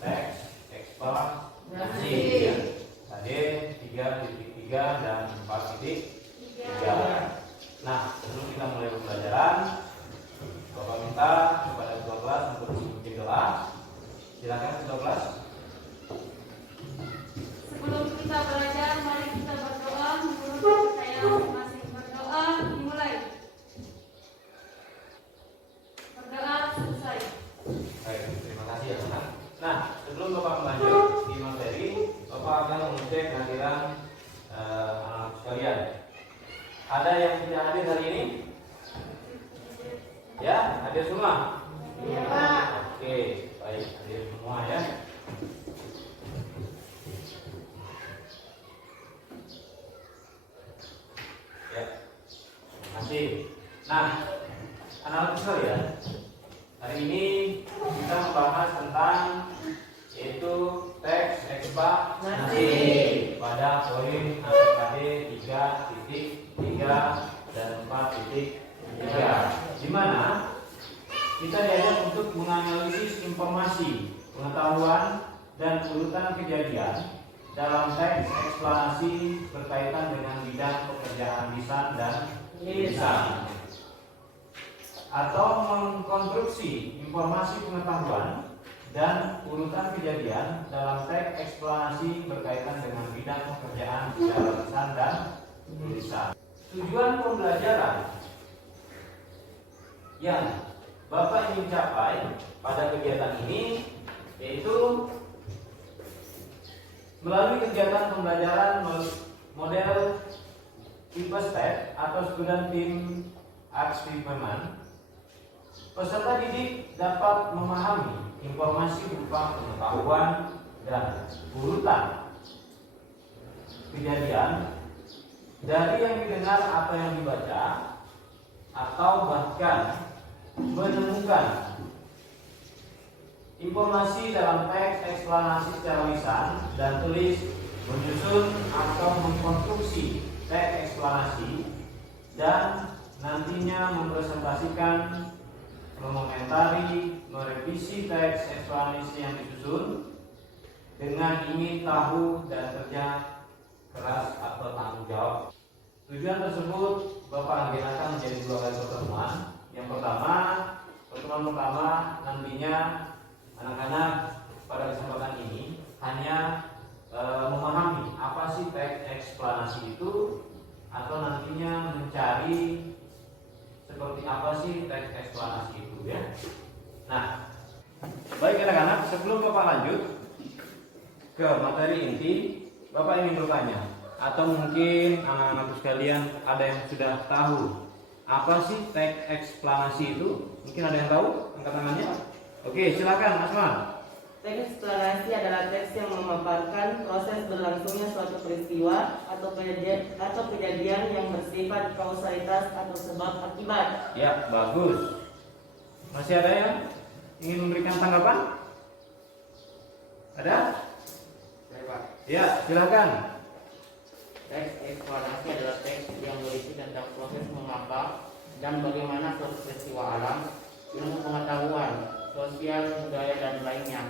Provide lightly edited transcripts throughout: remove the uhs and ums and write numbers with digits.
teks eksplanasi. Tadi 3.3 dan 4.3. Nah, sebelum kita mulai pembelajaran, Bapak minta kepada ketua kelas untuk memimpin doa. Silakan ketua kelas. Sebelum kita belajar, mari kita berdoa. Menurut saya masing-masing berdoa dimulai. Berdoa selesai. Baik, terima kasih ya teman. Nah, sebelum Bapak melanjut di materi, Bapak akan mengecek kehadiran anak sekalian. Ada yang tidak hadir hari ini? Ya, hadir semua? Iya, Pak. Oke, baik, hadir semua ya. Ya, terima kasih. Nah, anak-anak sekalian, hari ini kita membahas tentang yaitu teks eksplanasi pada poin APKD 3.3 dan 4.3, di mana kita diajak untuk menganalisis informasi, pengetahuan, dan urutan kejadian dalam teks eksplanasi berkaitan dengan bidang pekerjaan lisan dan lisan, atau mengkonstruksi informasi pengetahuan dan urutan kejadian dalam teks eksplanasi berkaitan dengan bidang pekerjaan secara lisan dan tulisan. Tujuan pembelajaran yang Bapak ingin capai pada kegiatan ini yaitu melalui kegiatan pembelajaran model tipe STEP atau Student Team Achievement, peserta didik dapat memahami informasi berupa pengetahuan dan urutan kejadian dari yang didengar atau yang dibaca, atau bahkan menemukan informasi dalam teks eksplanasi secara lisan dan tulis, menyusun atau mengkonstruksi teks eksplanasi, dan nantinya mempresentasikan, mengomentari, merevisi teks eksplanasi yang disusun dengan ingin tahu dan kerja keras atau tanggung jawab. Tujuan tersebut Bapak agendakan menjadi 2 kali pertemuan. Yang pertama, pertemuan pertama nantinya anak-anak pada kesempatan ini hanya memahami apa sih teks eksplanasi itu, atau nantinya mencari seperti apa sih teks eksplanasi itu ya. Nah, baik anak-anak, sebelum Bapak lanjut ke materi inti, Bapak ingin bertanya, atau mungkin anak-anak sekalian ada yang sudah tahu apa sih teks eksplanasi itu? Mungkin ada yang tahu? Angkat tangannya. Oke, silakan Asma. Teks eksplanasi adalah teks yang memaparkan proses berlangsungnya suatu peristiwa atau kejadian yang bersifat kausalitas atau sebab akibat. Ya, bagus. Masih ada yang ingin memberikan tanggapan? Ada? Baik, Pak. Ya, silakan. Teks eksplanasi adalah teks yang berisi tentang proses mengapa dan bagaimana suatu peristiwa alam, ilmu pengetahuan, sosial, budaya, dan lainnya.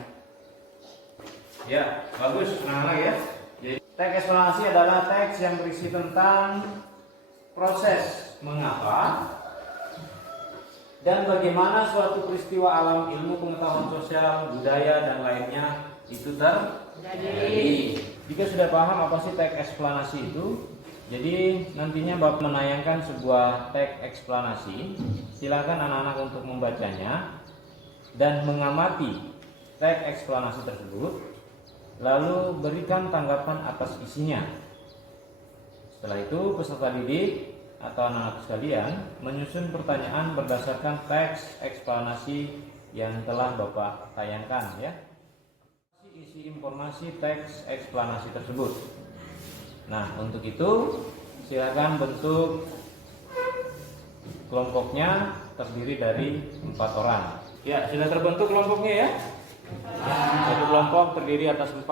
Ya, bagus anak-anak ya. Jadi teks eksplanasi adalah teks yang berisi tentang proses mengapa dan bagaimana suatu peristiwa alam, ilmu pengetahuan sosial, budaya, dan lainnya itu terjadi. Jika sudah paham apa sih teks eksplanasi itu, jadi nantinya Bapak menayangkan sebuah teks eksplanasi. Silakan anak-anak untuk membacanya dan mengamati teks eksplanasi tersebut, lalu berikan tanggapan atas isinya. Setelah itu peserta didik atau anak-anak sekalian menyusun pertanyaan berdasarkan teks eksplanasi yang telah Bapak tayangkan ya. Isi informasi teks eksplanasi tersebut. Nah, untuk itu silakan bentuk kelompoknya terdiri dari 4 orang. Ya, sudah terbentuk kelompoknya ya. Satu kelompok terdiri atas 4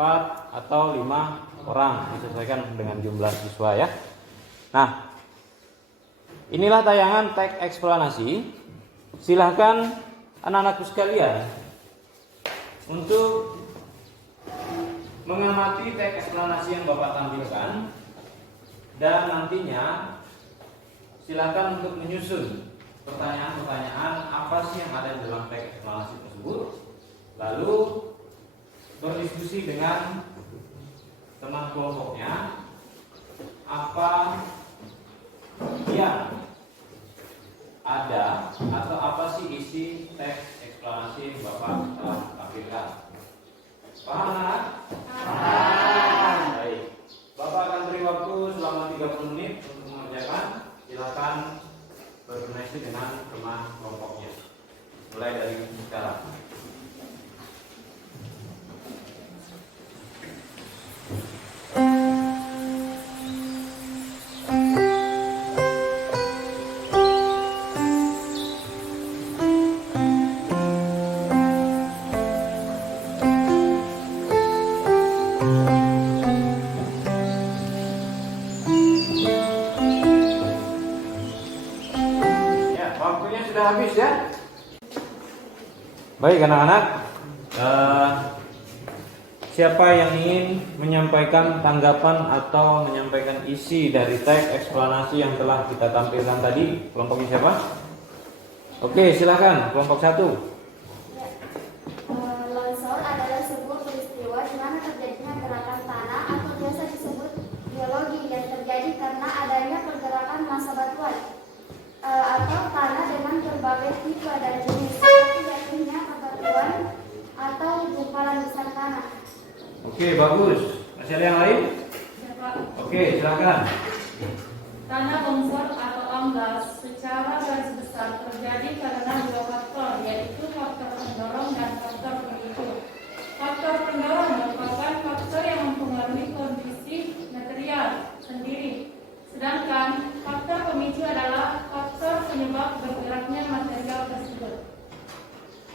atau 5 orang, disesuaikan dengan jumlah siswa ya. Nah, inilah tayangan teks eksplanasi. Silahkan anak-anakku sekalian untuk mengamati teks eksplanasi yang Bapak tampilkan dan nantinya silakan untuk menyusun pertanyaan-pertanyaan apa sih yang ada di dalam teks eksplanasi tersebut, lalu berdiskusi dengan teman kelompoknya apa yang ada atau apa sih isi teks eksplanasi yang Bapak telah tampilkan. Paham anak? Paham. Baik. Bapak akan beri waktu selama 30 menit untuk mengerjakan. Silakan berkoordinasi dengan teman kelompoknya. Mulai dari sekarang. Waktunya sudah habis ya. Baik anak-anak, siapa yang ingin menyampaikan tanggapan atau menyampaikan isi dari teks eksplanasi yang telah kita tampilkan tadi? Kelompoknya siapa? Oke, silakan kelompok 1. Longsor adalah sebuah peristiwa di mana terjadinya gerakan tanah atau biasa disebut geologi yang terjadi karena adanya pergerakan massa batuan atau tanah dengan berbagai tipe dan jenis seperti jatuhnya bebatuan atau gumpalan besar tanah. Oke, bagus. Masih ada yang lain? Siapa? Oke, silakan. Tanah longsor atau amblas secara garis besar terjadi karena dua faktor, yaitu faktor pendorong dan faktor pemicu. Faktor pendorong merupakan faktor yang mempengaruhi kondisi material sendiri, sedangkan faktor pemicu adalah faktor penyebab bergeraknya material tersebut.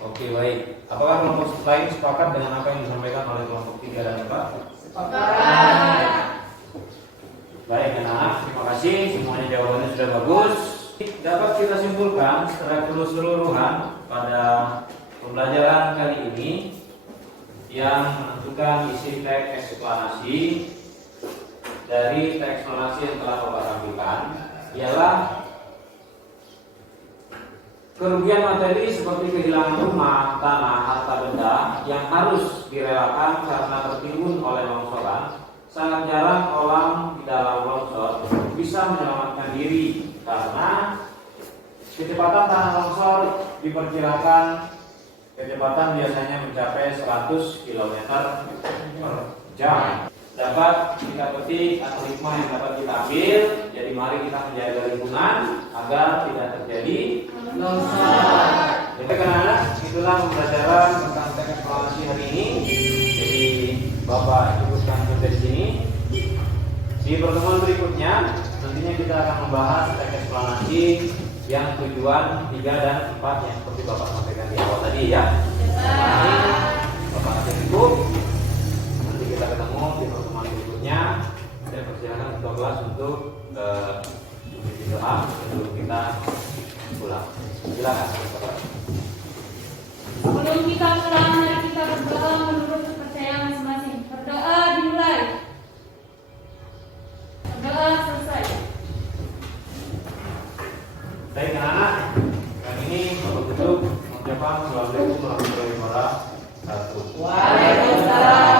Oke, baik. Apakah kelompok lain sepakat dengan apa yang disampaikan oleh kelompok 3 dan 4? Sepakat. Baik anak-anak, terima kasih. Semuanya jawabannya sudah bagus. Dapat kita simpulkan secara keseluruhan pada pembelajaran kali ini yang menentukan isi teks eksplanasi dari teks eksplanasi yang telah Bapak tampilkan ialah kerugian materi seperti kehilangan rumah, tanah, harta benda yang harus direlakan karena tertimbun oleh longsoran. Sangat jarang orang di dalam longsor bisa menyelamatkan diri karena kecepatan tanah longsor diperkirakan kecepatan biasanya mencapai 100 km per jam. Dapat kita petik atau hikmah yang dapat kita ambil. Jadi mari kita menjaga lingkungan agar tidak terjadi longsor. Jadi anak-anak, itulah pembelajaran tentang teks eksplanasi hari ini. Jadi Bapak cukupkan sampai di sini. Di pertemuan berikutnya nantinya kita akan membahas teks eksplanasi yang tujuan 3 dan 4 yang seperti Bapak sampaikan di awal tadi ya. Bapak kasih cukup. Nanti kita ketemu di pertemuan berikutnya. Saya persilakan ketua kelas untuk memiliki doa sebelum kita pulang. Silakan. Sebelum kita pulang, mari kita berdoa menurut kepercayaan masing-masing. Berdoa dimulai. Berdoa selesai. Baik anak-anak, kali ini Bapak tutup mengucapkan Assalamualaikum warahmatullahi wabarakatuh. Waalaikumsalam.